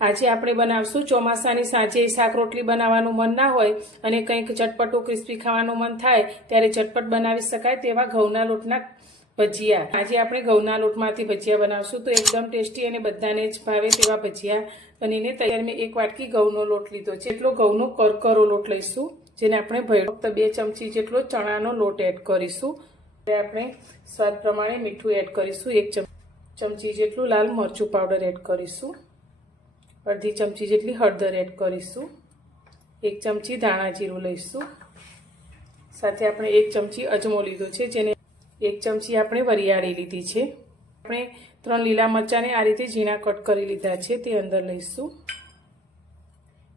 આજે આપણે બનાવશું ચોમાસાની સાંજે શાક રોટલી બનાવવાનું મન ના હોય અને કંઈક ચટપટું ક્રિસ્પી ખાવાનું મન થાય, ત્યારે ચટપટ બનાવી શકાય તેવા ઘઉંના લોટના ભજીયા. આજે આપણે ઘઉંના લોટમાંથી ભજીયા બનાવશું, તો એકદમ ટેસ્ટી અને બધાને જ ભાવે તેવા ભજીયા બનીને તૈયાર. મેં એક વાટકી ઘઉંનો લોટ લીધો છે. એટલો ઘઉંનો કરકરો લોટ લઈશું, જેને આપણે ફક્ત બે ચમચી જેટલો ચણાનો લોટ એડ કરીશું. આપણે સ્વાદ પ્રમાણે મીઠું એડ કરીશું. એક ચમ- ચમચી જેટલું લાલ મરચું પાવડર એડ કરીશું. અડધી ચમચી જેટલી હળદર એડ કરીશું. એક ચમચી ધાણા જીરું લઈશું. સાથે આપણે એક ચમચી અજમો લીધો છે, જેને એક ચમચી આપણે વરિયાળી લીધી છે. આપણે ત્રણ લીલા મરચાંને આ રીતે ઝીણા કટ કરી લીધા છે, તે અંદર લઈશું.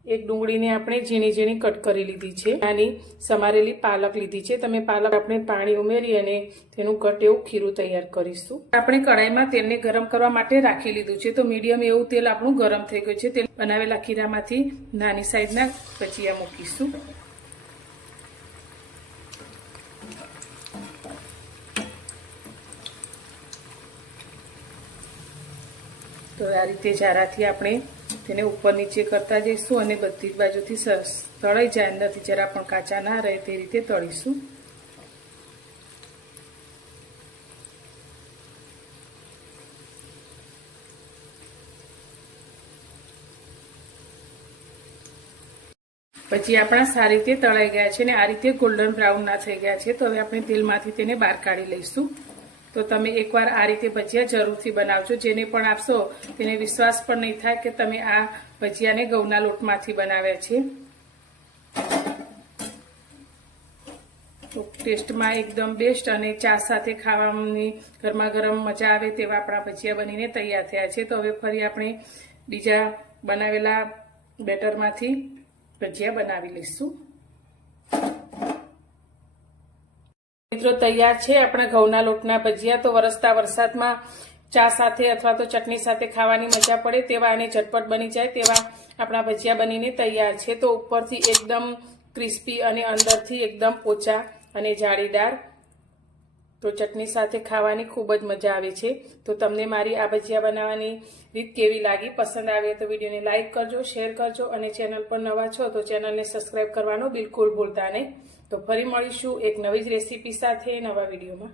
એક ડુંગળીને આપણે ઝીણી ઝીણી કટ કરી લીધી છે. નાની સમારેલી પાલક લીધી છે. તમે પાલક આપણે પાણી ઉમેરી અને તેનું કટ એવું ખીરું તૈયાર કરીશું. આપણે કઢાઈમાં તેલને ગરમ કરવા માટે રાખી લીધું છે. તો મીડિયમ એવું તેલ આપણું ગરમ થઈ ગયું છે. તેલ બનાવેલા ખીરામાંથી નાની સાઈઝના ભજીયા મૂકીશું. તો આ રીતે જારાથી આપણે તેને ઉપર નીચે કરતા જઈશું અને બધી જ બાજુથી સરસ તળાઈ જાય અંદરથી, જરા પણ કાચા ના રહે તે રીતે તળીશું. પછી આપણા સારી રીતે તળાઈ ગયા છે અને આ રીતે ગોલ્ડન બ્રાઉન ના થઈ ગયા છે, તો હવે આપણે તેલમાંથી તેને બહાર કાઢી લઈશું. તો તમે એકવાર આ રીતે ભજીયા જરૂરથી બનાવજો. જેને પણ આપશો તેને વિશ્વાસ પણ નહીં થાય કે તમે આ ભજીયાને ઘઉંના લોટમાંથી બનાવ્યા છે. તો ટેસ્ટમાં એકદમ બેસ્ટ અને ચા સાથે ખાવાની ગરમા ગરમ મજા આવે તેવા આપણા ભજીયા બનીને તૈયાર થયા છે. તો હવે ફરી આપણે બીજા બનાવેલા બેટરમાંથી ભજીયા બનાવી લઈશું. મિત્રો તૈયાર છે આપણા ઘઉંના લોટના ભજીયા. તો વરસતા વરસાદમાં ચા સાથે અથવા તો ચટણી સાથે ખાવાની મજા પડે તેવા અને ઝટપટ બની જાય તેવા આપણા ભજીયા બનીને તૈયાર છે. તો ઉપરથી એકદમ ક્રિસ્પી અને અંદરથી એકદમ પોચા અને જાળીદાર તો ચટણી સાથે ખાવાની ખૂબ જ મજા આવે છે. તો તમને મારી આ ભજીયા બનાવવાની રીત કેવી લાગી? પસંદ આવે તો વિડીયોને લાઇક કરજો, શેર કરજો અને ચેનલ પર નવા છો તો ચેનલને સબસ્ક્રાઈબ કરવાનું બિલકુલ ભૂલતા નહીં. તો ફરી મળીશું એક નવી જ રેસીપી સાથે નવા વિડીયોમાં.